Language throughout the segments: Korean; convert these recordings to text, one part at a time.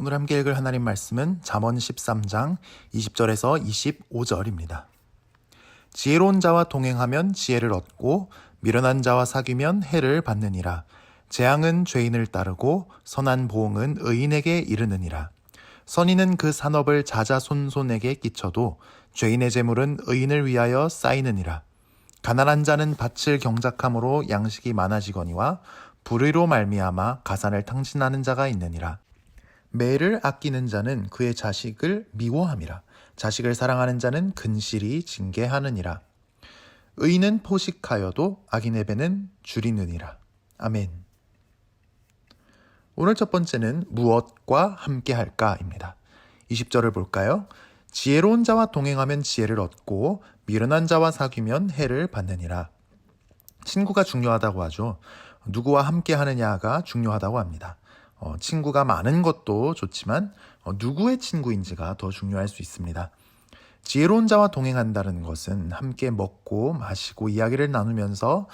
오늘 함께 읽을 하나님 말씀은 잠언 13장 20절에서 25절입니다. 지혜로운 자와 동행하면 지혜를 얻고 미련한 자와 사귀면 해를 받느니라. 재앙은 죄인을 따르고 선한 보응은 의인에게 이르느니라. 선인은 그 산업을 자자손손에게 끼쳐도 죄인의 재물은 의인을 위하여 쌓이느니라. 가난한 자는 밭을 경작함으로 양식이 많아지거니와 불의로 말미암아 가산을 탕진하는 자가 있느니라. 매를 아끼는 자는 그의 자식을 미워함이라. 자식을 사랑하는 자는 근실히 징계하느니라. 의인은 포식하여도 악인의 배는 줄이느니라. 아멘. 오늘 첫 번째는 무엇과 함께할까입니다. 20절을 볼까요? 지혜로운 자와 동행하면 지혜를 얻고 미련한 자와 사귀면 해를 받느니라. 친구가 중요하다고 하죠. 누구와 함께하느냐가 중요하다고 합니다. 친구가 많은 것도 좋지만 누구의 친구인지가 더 중요할 수 있습니다. 지혜로운 자와 동행한다는 것은 함께 먹고 마시고 이야기를 나누면서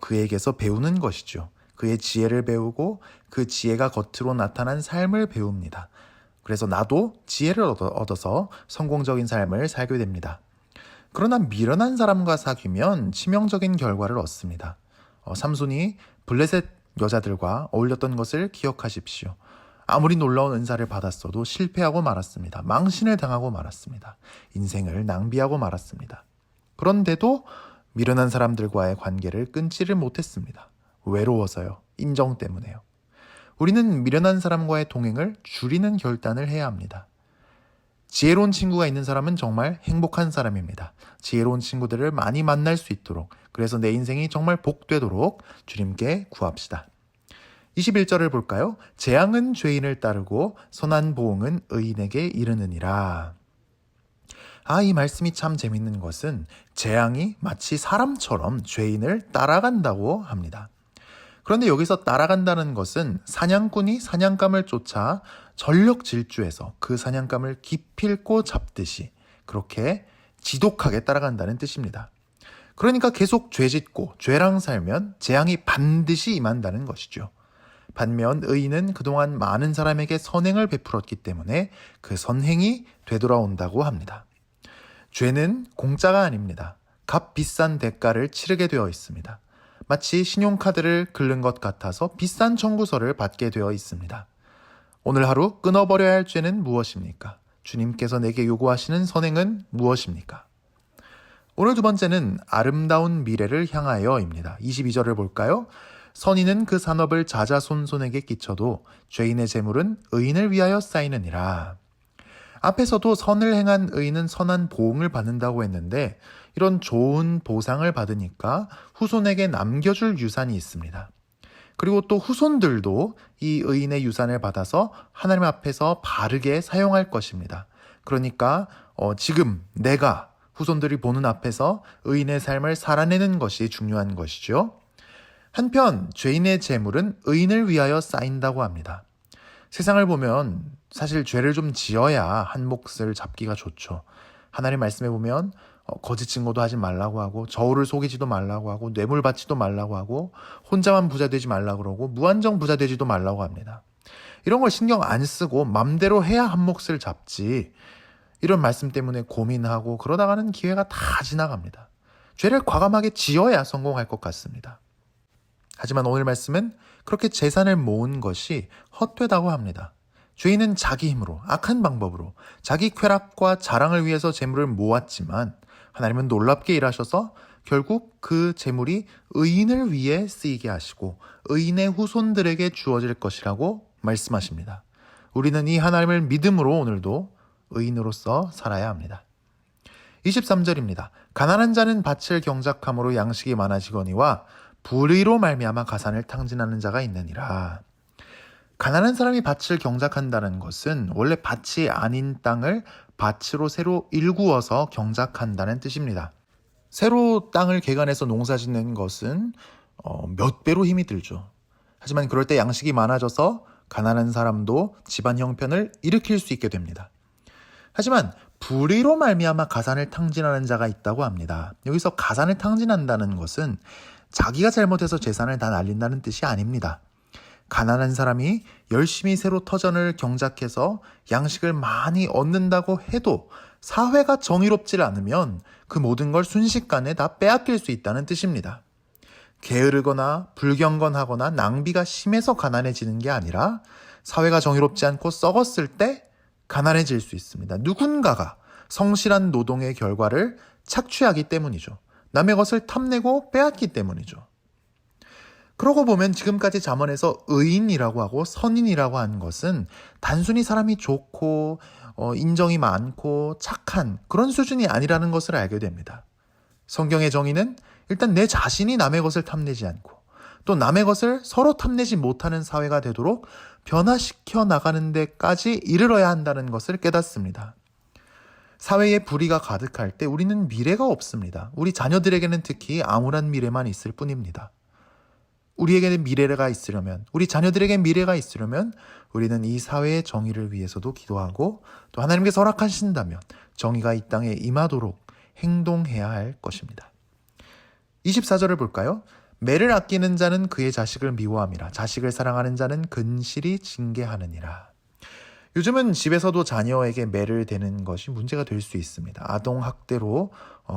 그에게서 배우는 것이죠. 그의 지혜를 배우고 그 지혜가 겉으로 나타난 삶을 배웁니다. 그래서 나도 지혜를 얻어서 성공적인 삶을 살게 됩니다. 그러나 미련한 사람과 사귀면 치명적인 결과를 얻습니다. 삼손이 블레셋 여자들과 어울렸던 것을 기억하십시오. 아무리 놀라운 은사를 받았어도 실패하고 말았습니다. 망신을 당하고 말았습니다. 인생을 낭비하고 말았습니다. 그런데도 미련한 사람들과의 관계를 끊지를 못했습니다. 외로워서요. 인정 때문에요. 우리는 미련한 사람과의 동행을 줄이는 결단을 해야 합니다. 지혜로운 친구가 있는 사람은 정말 행복한 사람입니다. 지혜로운 친구들을 많이 만날 수 있도록, 그래서 내 인생이 정말 복되도록 주님께 구합시다. 21절을 볼까요? 재앙은 죄인을 따르고 선한 보응은 의인에게 이르느니라. 이 말씀이 참 재밌는 것은 재앙이 마치 사람처럼 죄인을 따라간다고 합니다. 그런데 여기서 따라간다는 것은 사냥꾼이 사냥감을 쫓아 전력 질주해서 그 사냥감을 기필코 잡듯이 그렇게 지독하게 따라간다는 뜻입니다. 그러니까 계속 죄짓고 죄랑 살면 재앙이 반드시 임한다는 것이죠. 반면 의인은 그동안 많은 사람에게 선행을 베풀었기 때문에 그 선행이 되돌아온다고 합니다. 죄는 공짜가 아닙니다. 값 비싼 대가를 치르게 되어 있습니다. 마치 신용카드를 긁는 것 같아서 비싼 청구서를 받게 되어 있습니다. 오늘 하루 끊어버려야 할 죄는 무엇입니까? 주님께서 내게 요구하시는 선행은 무엇입니까? 오늘 두 번째는 아름다운 미래를 향하여입니다. 22절을 볼까요? 선인은 그 산업을 자자손손에게 끼쳐도 죄인의 재물은 의인을 위하여 쌓이느니라. 앞에서도 선을 행한 의인은 선한 보응을 받는다고 했는데 이런 좋은 보상을 받으니까 후손에게 남겨줄 유산이 있습니다. 그리고 또 후손들도 이 의인의 유산을 받아서 하나님 앞에서 바르게 사용할 것입니다. 그러니까 지금 내가 후손들이 보는 앞에서 의인의 삶을 살아내는 것이 중요한 것이죠. 한편 죄인의 재물은 의인을 위하여 쌓인다고 합니다. 세상을 보면 사실 죄를 좀 지어야 한 몫을 잡기가 좋죠. 하나님 말씀에 보면 거짓 증거도 하지 말라고 하고 저울을 속이지도 말라고 하고 뇌물 받지도 말라고 하고 혼자만 부자 되지 말라고 그러고 무한정 부자 되지도 말라고 합니다. 이런 걸 신경 안 쓰고 맘대로 해야 한 몫을 잡지 이런 말씀 때문에 고민하고 그러다가는 기회가 다 지나갑니다. 죄를 과감하게 지어야 성공할 것 같습니다. 하지만 오늘 말씀은 그렇게 재산을 모은 것이 헛되다고 합니다. 죄인은 자기 힘으로 악한 방법으로 자기 쾌락과 자랑을 위해서 재물을 모았지만 하나님은 놀랍게 일하셔서 결국 그 재물이 의인을 위해 쓰이게 하시고 의인의 후손들에게 주어질 것이라고 말씀하십니다. 우리는 이 하나님을 믿음으로 오늘도 의인으로서 살아야 합니다. 23절입니다. 가난한 자는 밭을 경작함으로 양식이 많아지거니와 불의로 말미암아 가산을 탕진하는 자가 있느니라. 가난한 사람이 밭을 경작한다는 것은 원래 밭이 아닌 땅을 밭으로 새로 일구어서 경작한다는 뜻입니다. 새로 땅을 개간해서 농사 짓는 것은 몇 배로 힘이 들죠. 하지만 그럴 때 양식이 많아져서 가난한 사람도 집안 형편을 일으킬 수 있게 됩니다. 하지만 불의로 말미암아 가산을 탕진하는 자가 있다고 합니다. 여기서 가산을 탕진한다는 것은 자기가 잘못해서 재산을 다 날린다는 뜻이 아닙니다. 가난한 사람이 열심히 새로 터전을 경작해서 양식을 많이 얻는다고 해도 사회가 정의롭지 않으면 그 모든 걸 순식간에 다 빼앗길 수 있다는 뜻입니다. 게으르거나 불경건하거나 낭비가 심해서 가난해지는 게 아니라 사회가 정의롭지 않고 썩었을 때 가난해질 수 있습니다. 누군가가 성실한 노동의 결과를 착취하기 때문이죠. 남의 것을 탐내고 빼앗기 때문이죠. 그러고 보면 지금까지 잠언에서 의인이라고 하고 선인이라고 하는 것은 단순히 사람이 좋고 인정이 많고 착한 그런 수준이 아니라는 것을 알게 됩니다. 성경의 정의는 일단 내 자신이 남의 것을 탐내지 않고 또 남의 것을 서로 탐내지 못하는 사회가 되도록 변화시켜 나가는 데까지 이르러야 한다는 것을 깨닫습니다. 사회에 불의가 가득할 때 우리는 미래가 없습니다. 우리 자녀들에게는 특히 암울한 미래만 있을 뿐입니다. 우리에게는 미래가 있으려면, 우리 자녀들에게 미래가 있으려면 우리는 이 사회의 정의를 위해서도 기도하고 또 하나님께서 허락하신다면 정의가 이 땅에 임하도록 행동해야 할 것입니다. 24절을 볼까요? 매를 아끼는 자는 그의 자식을 미워함이라 자식을 사랑하는 자는 근실히 징계하느니라. 요즘은 집에서도 자녀에게 매를 대는 것이 문제가 될 수 있습니다. 아동학대로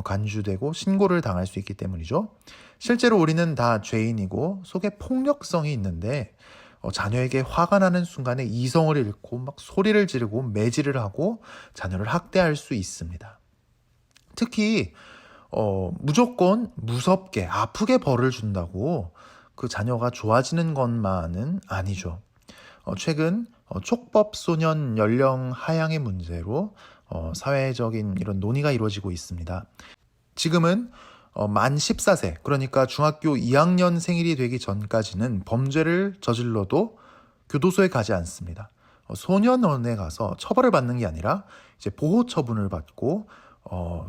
간주되고 신고를 당할 수 있기 때문이죠. 실제로 우리는 다 죄인이고 속에 폭력성이 있는데 자녀에게 화가 나는 순간에 이성을 잃고 막 소리를 지르고 매질을 하고 자녀를 학대할 수 있습니다. 특히 무조건 무섭게 아프게 벌을 준다고 그 자녀가 좋아지는 것만은 아니죠. 최근 촉법 소년 연령 하향의 문제로 사회적인 이런 논의가 이루어지고 있습니다. 지금은 만 14세, 그러니까 중학교 2학년 생일이 되기 전까지는 범죄를 저질러도 교도소에 가지 않습니다. 소년원에 가서 처벌을 받는 게 아니라 이제 보호 처분을 받고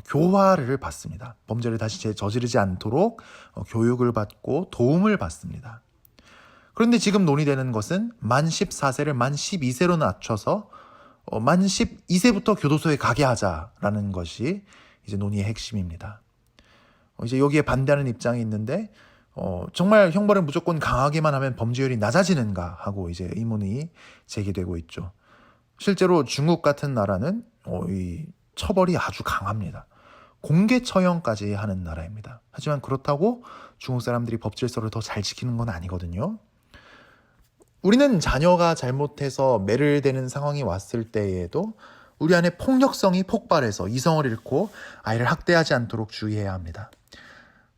교화를 받습니다. 범죄를 다시 저지르지 않도록 교육을 받고 도움을 받습니다. 그런데 지금 논의되는 것은 만 14세를 만 12세로 낮춰서 만 12세부터 교도소에 가게 하자라는 것이 이제 논의의 핵심입니다. 이제 여기에 반대하는 입장이 있는데 정말 형벌을 무조건 강하게만 하면 범죄율이 낮아지는가 하고 이제 의문이 제기되고 있죠. 실제로 중국 같은 나라는 이 처벌이 아주 강합니다. 공개 처형까지 하는 나라입니다. 하지만 그렇다고 중국 사람들이 법 질서를 더 잘 지키는 건 아니거든요. 우리는 자녀가 잘못해서 매를 대는 상황이 왔을 때에도 우리 안에 폭력성이 폭발해서 이성을 잃고 아이를 학대하지 않도록 주의해야 합니다.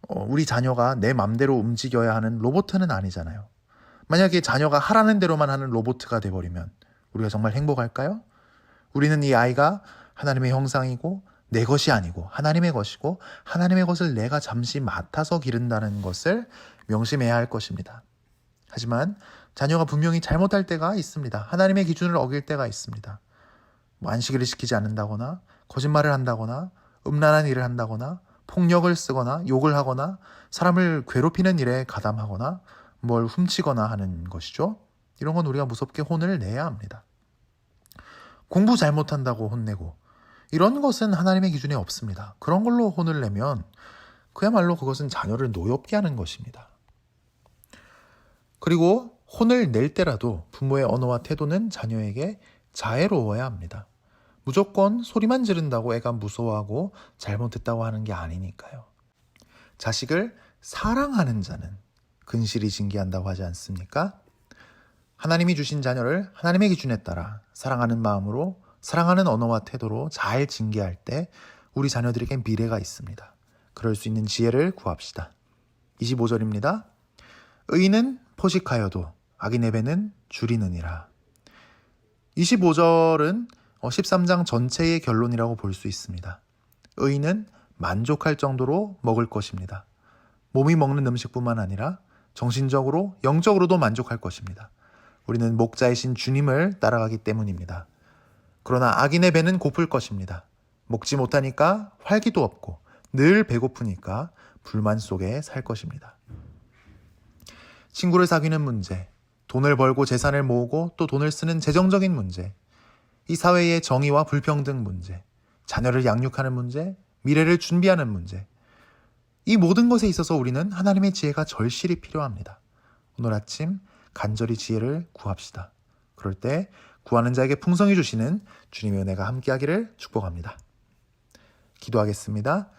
우리 자녀가 내 맘대로 움직여야 하는 로봇은 아니잖아요. 만약에 자녀가 하라는 대로만 하는 로봇가 돼버리면 우리가 정말 행복할까요? 우리는 이 아이가 하나님의 형상이고 내 것이 아니고 하나님의 것이고 하나님의 것을 내가 잠시 맡아서 기른다는 것을 명심해야 할 것입니다. 하지만 자녀가 분명히 잘못할 때가 있습니다. 하나님의 기준을 어길 때가 있습니다. 안식일을 시키지 않는다거나 거짓말을 한다거나 음란한 일을 한다거나 폭력을 쓰거나 욕을 하거나 사람을 괴롭히는 일에 가담하거나 뭘 훔치거나 하는 것이죠. 이런 건 우리가 무섭게 혼을 내야 합니다. 공부 잘못한다고 혼내고 이런 것은 하나님의 기준에 없습니다. 그런 걸로 혼을 내면 그야말로 그것은 자녀를 노엽게 하는 것입니다. 그리고 혼을 낼 때라도 부모의 언어와 태도는 자녀에게 자애로워야 합니다. 무조건 소리만 지른다고 애가 무서워하고 잘못했다고 하는 게 아니니까요. 자식을 사랑하는 자는 근실히 징계한다고 하지 않습니까? 하나님이 주신 자녀를 하나님의 기준에 따라 사랑하는 마음으로 사랑하는 언어와 태도로 잘 징계할 때 우리 자녀들에게 미래가 있습니다. 그럴 수 있는 지혜를 구합시다. 25절입니다. 의인은 포식하여도 악인의 배는 줄이느니라. 25절은 13장 전체의 결론이라고 볼 수 있습니다. 의인은 만족할 정도로 먹을 것입니다. 몸이 먹는 음식뿐만 아니라 정신적으로, 영적으로도 만족할 것입니다. 우리는 목자이신 주님을 따라가기 때문입니다. 그러나 악인의 배는 고플 것입니다. 먹지 못하니까 활기도 없고 늘 배고프니까 불만 속에 살 것입니다. 친구를 사귀는 문제, 돈을 벌고 재산을 모으고 또 돈을 쓰는 재정적인 문제, 이 사회의 정의와 불평등 문제, 자녀를 양육하는 문제, 미래를 준비하는 문제, 이 모든 것에 있어서 우리는 하나님의 지혜가 절실히 필요합니다. 오늘 아침 간절히 지혜를 구합시다. 그럴 때 구하는 자에게 풍성히 주시는 주님의 은혜가 함께하기를 축복합니다. 기도하겠습니다.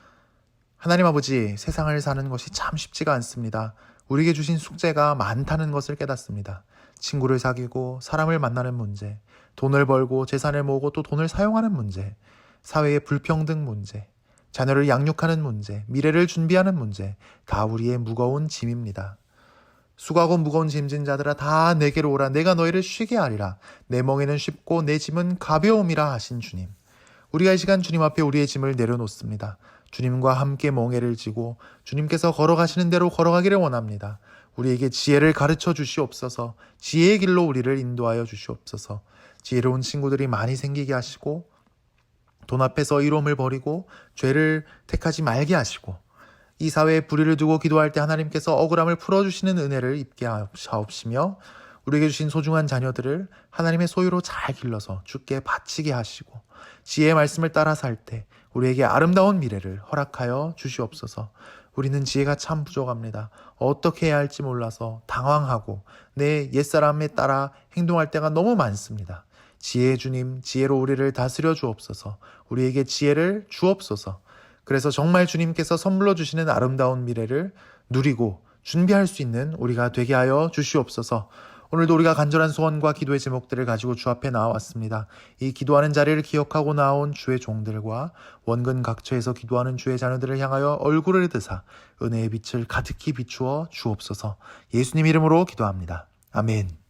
하나님 아버지, 세상을 사는 것이 참 쉽지가 않습니다. 우리에게 주신 숙제가 많다는 것을 깨닫습니다. 친구를 사귀고 사람을 만나는 문제, 돈을 벌고 재산을 모으고 또 돈을 사용하는 문제, 사회의 불평등 문제, 자녀를 양육하는 문제, 미래를 준비하는 문제, 다 우리의 무거운 짐입니다. 수고하고 무거운 짐진 자들아 다 내게로 오라. 내가 너희를 쉬게 하리라. 내 멍에는 쉽고 내 짐은 가벼움이라 하신 주님. 우리가 이 시간 주님 앞에 우리의 짐을 내려놓습니다. 주님과 함께 멍에를 지고 주님께서 걸어가시는 대로 걸어가기를 원합니다. 우리에게 지혜를 가르쳐 주시옵소서. 지혜의 길로 우리를 인도하여 주시옵소서. 지혜로운 친구들이 많이 생기게 하시고 돈 앞에서 이로움을 버리고 죄를 택하지 말게 하시고 이 사회에 불의를 두고 기도할 때 하나님께서 억울함을 풀어주시는 은혜를 입게 하옵시며 우리에게 주신 소중한 자녀들을 하나님의 소유로 잘 길러서 주께 바치게 하시고 지혜의 말씀을 따라 살 때 우리에게 아름다운 미래를 허락하여 주시옵소서. 우리는 지혜가 참 부족합니다. 어떻게 해야 할지 몰라서 당황하고 내 옛사람에 따라 행동할 때가 너무 많습니다. 지혜의 주님, 지혜로 우리를 다스려 주옵소서. 우리에게 지혜를 주옵소서. 그래서 정말 주님께서 선물로 주시는 아름다운 미래를 누리고 준비할 수 있는 우리가 되게 하여 주시옵소서. 오늘도 우리가 간절한 소원과 기도의 제목들을 가지고 주 앞에 나왔습니다. 이 기도하는 자리를 기억하고 나온 주의 종들과 원근 각처에서 기도하는 주의 자녀들을 향하여 얼굴을 드사 은혜의 빛을 가득히 비추어 주옵소서. 예수님 이름으로 기도합니다. 아멘.